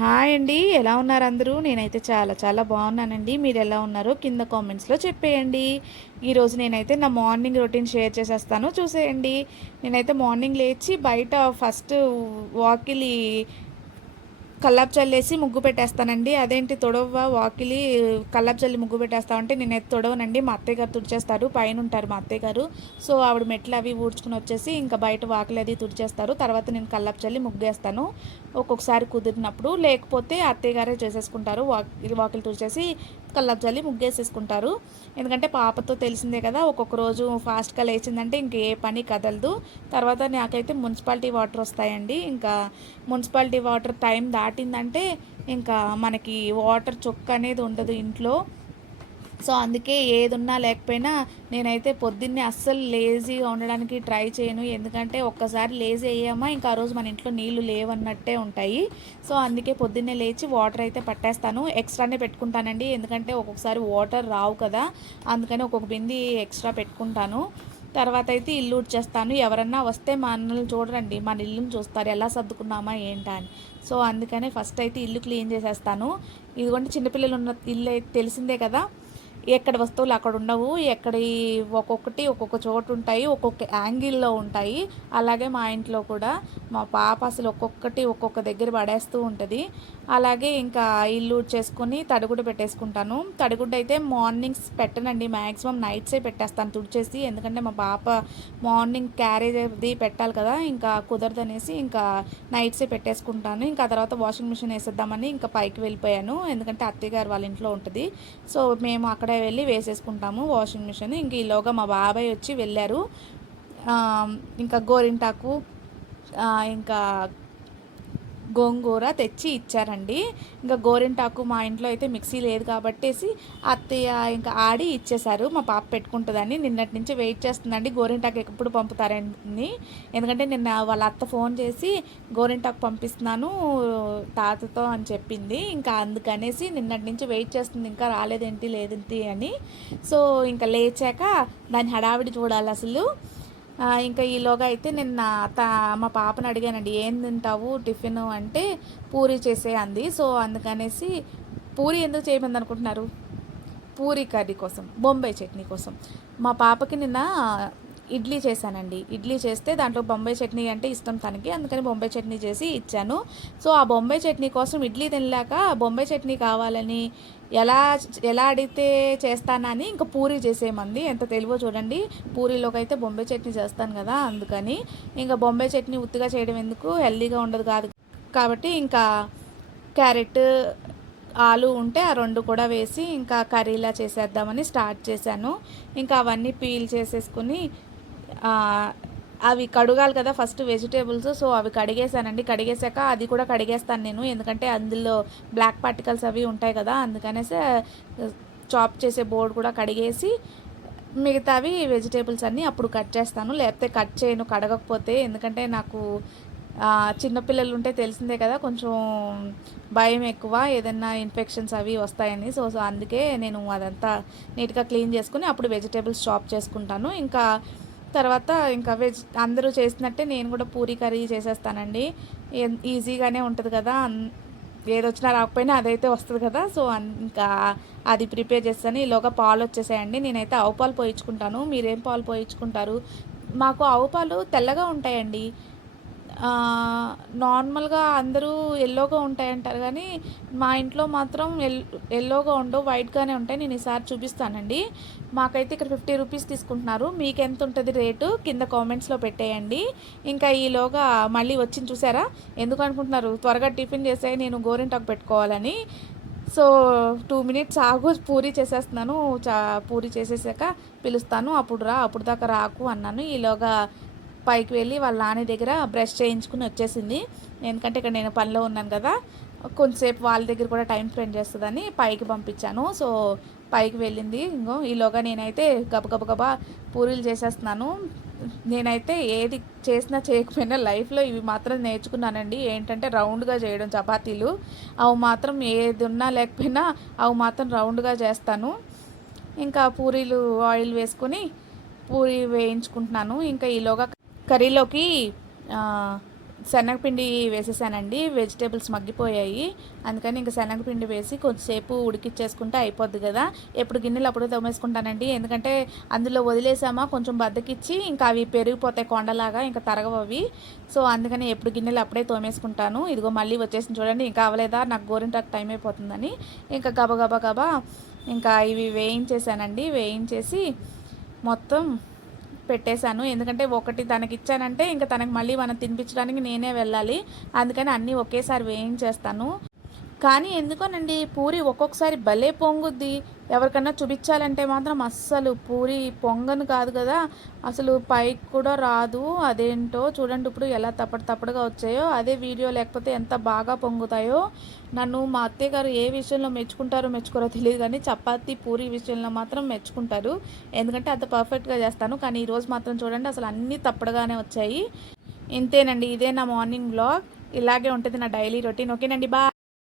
Hi అండి. ఎలా ఉన్నారు అందరూ? నేనైతే చాలా చాలా బాగున్నానండి. మీరు ఎలా ఉన్నారో కింద కామెంట్స్‌లో చెప్పేయండి. ఈరోజు నేనైతే నా మార్నింగ్ రొటీన్ షేర్ చేసేస్తాను చూసేయండి. నేనైతే మార్నింగ్ లేచి బయట ఫస్ట్ వాకిలి కల్లాపు చల్లేసి ముగ్గు పెట్టేస్తానండి. అదేంటి తొడవ వాకిలి కల్లాపు చల్లి ముగ్గు పెట్టేస్తామంటే నేనైతే తొడవనండి. మా అత్తయ్య గారు తుడిచేస్తారు. పైన ఉంటారు మా అత్తయ్య గారు. సో ఆవిడ మెట్లు అవి ఊడ్చుకుని వచ్చేసి ఇంకా బయట వాకిలి అది తుడిచేస్తారు. తర్వాత నేను కల్లాపు చల్లి ముగ్గేస్తాను ఒక్కొక్కసారి కుదిరినప్పుడు. లేకపోతే అత్తయ్య గారే చేసేసుకుంటారు. వాకిలి తుడిచేసి కల్లాపు చల్లి ముగ్గేసేసుకుంటారు. ఎందుకంటే పాపతో తెలిసిందే కదా, ఒక్కొక్క రోజు ఫాస్ట్గా లేచిందంటే ఇంక ఏ పని కదలదు. తర్వాత నాకైతే మున్సిపాలిటీ వాటర్ వస్తాయండి. ఇంకా మున్సిపాలిటీ వాటర్ టైం దాటిందంటే ఇంకా మనకి వాటర్ చొక్క అనేది ఉండదు ఇంట్లో. సో అందుకే ఏదున్నా లేకపోయినా నేనైతే పొద్దున్నే అస్సలు లేజీగా ఉండడానికి ట్రై చేయను. ఎందుకంటే ఒక్కసారి లేజీ అయ్యామా ఇంకా ఆ రోజు మన ఇంట్లో నీళ్లు లేవన్నట్టే ఉంటాయి. సో అందుకే పొద్దున్నే లేచి వాటర్ అయితే పట్టేస్తాను. ఎక్స్ట్రానే పెట్టుకుంటానండి, ఎందుకంటే ఒక్కొక్కసారి వాటర్ రావు కదా, అందుకని ఒక్కొక్క బింది ఎక్స్ట్రా పెట్టుకుంటాను. తర్వాత అయితే ఇల్లు ఊడ్చేస్తాను. ఎవరన్నా వస్తే మనల్ని చూడరండి, మన ఇల్లుని చూస్తారు ఎలా సర్దుకున్నామా ఏంటా అని. సో అందుకనే ఫస్ట్ అయితే ఇల్లు క్లీన్ చేసేస్తాను. ఇదిగోండి చిన్నపిల్లలు ఉన్న ఇల్లు అయితే తెలిసిందే కదా, ఎక్కడ వస్తువులు అక్కడ ఉండవు. ఒక్కొక్కటి ఒక్కొక్క చోటు ఉంటాయి, ఒక్కొక్క యాంగిల్లో ఉంటాయి. అలాగే మా ఇంట్లో కూడా మా పాప అసలు ఒక్కొక్కటి ఒక్కొక్క దగ్గర పడేస్తూ ఉంటుంది. అలాగే ఇంకా ఇల్లు చేసుకుని తడిగుడ్డ పెట్టేసుకుంటాను. తడిగుడ్డ అయితే మార్నింగ్స్ పెట్టనండి, మ్యాక్సిమం నైట్సే పెట్టేస్తాను తుడిచేసి. ఎందుకంటే మా పాప మార్నింగ్ క్యారేజ్ అది పెట్టాలి కదా, ఇంకా కుదరదనేసి ఇంకా నైట్సే పెట్టేసుకుంటాను. ఇంకా తర్వాత వాషింగ్ మిషన్ వేసేద్దామని ఇంకా పైకి వెళ్ళిపోయాను, ఎందుకంటే అత్తయ్య గారు వాళ్ళ ఇంట్లో ఉంటుంది. సో మేము అక్కడే వెళ్ళి వేసేసుకుంటాము వాషింగ్ మిషన్. ఇంక ఈలోగా మా బాబాయ్ వచ్చి వెళ్ళారు. ఇంకా గోరింటాకు ఇంకా గోంగూర తెచ్చి ఇచ్చారండి. ఇంకా గోరింటాకు మా ఇంట్లో అయితే మిక్సీ లేదు కాబట్టేసి అత్తయ్య ఇంకా ఆడి ఇచ్చేశారు. మా పాప పెట్టుకుంటుందని నిన్నటి నుంచి వెయిట్ చేస్తుందండి గోరింటాకు ఎప్పుడు పంపుతారని. ఎందుకంటే నిన్న వాళ్ళ అత్త ఫోన్ చేసి గోరింటాకు పంపిస్తున్నాను తాతతో అని చెప్పింది. ఇంకా అందుకనేసి నిన్నటి నుంచి వెయిట్ చేస్తుంది, ఇంకా రాలేదేంటి లేదేంటి అని. సో ఇంకా లేచాక దాని హడావిడి చూడాలి అసలు. ఇంకా ఈలోగా అయితే నిన్న మా పాపను అడిగానండి, ఏం తింటావు టిఫిన్ అంటే పూరి చేసే అంది. సో అందుకనేసి పూరి ఎందుకు చేయమంది అనుకుంటున్నారు? పూరి కర్రీ కోసం, బొంబాయి చట్నీ కోసం. మా పాపకి నిన్న ఇడ్లీ చేశానండి. ఇడ్లీ చేస్తే దాంట్లో బొంబాయి చట్నీ అంటే ఇష్టం తనకి, అందుకని బొంబాయి చట్నీ చేసి ఇచ్చాను. సో ఆ బొంబాయి చట్నీ కోసం ఇడ్లీ తినలేక బొంబాయి చట్నీ కావాలని ఎలా ఎలా అడిగితే చేస్తానని ఇంకా పూరీ చేసేయమంది. ఎంత తెలివో చూడండి. పూరీలోకి అయితే బొంబాయి చట్నీ చేస్తాను కదా, అందుకని ఇంకా బొంబాయి చట్నీ ఉత్తిగా చేయడం ఎందుకు, హెల్దీగా ఉండదు కాదు కాబట్టి ఇంకా క్యారెట్ ఆలు ఉంటే ఆ రెండు కూడా వేసి ఇంకా కర్రీలా చేసేద్దామని స్టార్ట్ చేశాను. ఇంకా అవన్నీ పీల్ చేసేసుకుని అవి కడగాలి కదా ఫస్ట్ వెజిటేబుల్స్. సో అవి కడిగేసానండి. కడిగేసాక అది కూడా కడిగేస్తాను నేను, ఎందుకంటే అందులో బ్లాక్ పార్టికల్స్ అవి ఉంటాయి కదా, అందుకనేసి చాప్ చేసే బోర్డు కూడా కడిగేసి మిగతావి వెజిటేబుల్స్ అన్నీ అప్పుడు కట్ చేస్తాను. లేకపోతే కట్ చేయను కడగకపోతే, ఎందుకంటే నాకు చిన్నపిల్లలు ఉంటే తెలిసిందే కదా, కొంచెం భయం ఎక్కువ, ఏదైనా ఇన్ఫెక్షన్స్ అవి వస్తాయని. సో సో అందుకే నేను అదంతా నీట్గా క్లీన్ చేసుకుని అప్పుడు వెజిటేబుల్స్ చాప్ చేసుకుంటాను. ఇంకా తర్వాత ఇంకా అందరూ చేసినట్టే నేను కూడా పూరీ కర్రీ చేసేస్తానండి. ఈజీగానే ఉంటుంది కదా, ఏదొచ్చినా రాకపోయినా అదైతే వస్తుంది కదా. సో ఇంకా అది ప్రిపేర్ చేస్తాను. ఈలోగా పాలు వచ్చేసాయండి. నేనైతే ఆవు పాలు పోయించుకుంటాను. మీరేం పాలు పోయించుకుంటారు? మాకు ఆవు పాలు తెల్లగా ఉంటాయండి. నార్మల్గా అందరూ ఎల్లోగా ఉంటాయంటారు కానీ మా ఇంట్లో మాత్రం ఎల్లోగా ఉండవు, వైట్గానే ఉంటాయి. నేను ఈసారి చూపిస్తానండి. మాకైతే ఇక్కడ 50 రూపీస్ తీసుకుంటున్నారు. మీకు ఎంత ఉంటుంది రేటు కింద కామెంట్స్లో పెట్టేయండి. ఇంకా ఈలోగా మళ్ళీ వచ్చింది చూసారా, ఎందుకు అనుకుంటున్నారు? త్వరగా టిఫిన్ చేసే నేను గోరింటాకు పెట్టుకోవాలని. సో 2 మినిట్స్ ఆగు, పూరి చేసేస్తున్నాను. పూరి చేసేసాక పిలుస్తాను, అప్పుడు దాకా రాకు అన్నాను. ఈలోగా పైకి వెళ్ళి వాళ్ళ నాని దగ్గర బ్రష్ చేయించుకుని వచ్చేసింది. ఎందుకంటే ఇక్కడ నేను పనిలో ఉన్నాను కదా, కొంచెంసేపు వాళ్ళ దగ్గర కూడా టైం స్పెండ్ చేస్తుందని పైకి పంపించాను. సో పైకి వెళ్ళింది. ఇంకో ఈలోగా నేనైతే గబగబా పూరీలు చేసేస్తున్నాను. నేనైతే ఏది చేసినా చేయకపోయినా లైఫ్లో ఇవి మాత్రం నేర్చుకున్నానండి. ఏంటంటే రౌండ్గా చేయడం చపాతీలు. అవి మాత్రం ఏది ఉన్నా లేకపోయినా అవి మాత్రం రౌండ్గా చేస్తాను. ఇంకా పూరీలు ఆయిల్ వేసుకొని పూరి వేయించుకుంటున్నాను. ఇంకా ఈలోగా కర్రీలోకి శనగపిండి వేసేసానండి. వెజిటేబుల్స్ మగ్గిపోయాయి. అందుకని ఇంక శనగపిండి వేసి కొద్దిసేపు ఉడికిచ్చేసుకుంటే అయిపోద్ది కదా. ఎప్పుడు గిన్నెలు అప్పుడు తోమేసుకుంటానండి. ఎందుకంటే అందులో వదిలేసామా కొంచెం బద్దకిచ్చి ఇంకా అవి పెరిగిపోతాయి కొండలాగా, ఇంకా తరగవవి. సో అందుకని ఎప్పుడు గిన్నెలు అప్పుడే తోమేసుకుంటాను. ఇదిగో మళ్ళీ వచ్చేసింది చూడండి. ఇంకా అవ్వలేదా, నాకు గోరింటాకు టైం అయిపోతుందని ఇంకా గబా ఇంకా ఇవి వేయించేసానండి. వేయించేసి మొత్తం పెట్టేశాను. ఎందుకంటే ఒకటి తనకి ఇచ్చానంటే ఇంకా తనకి మళ్ళీ మనం తినిపించడానికి నేనే వెళ్ళాలి. అందుకని అన్నీ ఒకేసారి వేయించేస్తాను. కానీ ఎందుకోనండి పూరి ఒక్కొక్కసారి భలే పొంగుద్ది. ఎవరికన్నా చూపించాలంటే మాత్రం అస్సలు పూరి పొంగను కాదు కదా, అసలు పైకి కూడా రాదు. అదేంటో చూడండి ఇప్పుడు ఎలా తప్పడుగా వచ్చాయో. అదే వీడియో లేకపోతే ఎంత బాగా పొంగుతాయో. నన్ను మా అత్తయ్య గారు ఏ విషయంలో మెచ్చుకోరో తెలియదు, కానీ చపాతీ పూరి విషయంలో మాత్రం మెచ్చుకుంటారు. ఎందుకంటే అంత పర్ఫెక్ట్గా చేస్తాను. కానీ ఈరోజు మాత్రం చూడండి అసలు అన్నీ తప్పడుగానే వచ్చాయి. ఇంతేనండి, ఇదే నా మార్నింగ్ వ్లాగ్. ఇలాగే ఉంటుంది నా డైలీ రొటీన్. ఓకేనండి, బాయ్.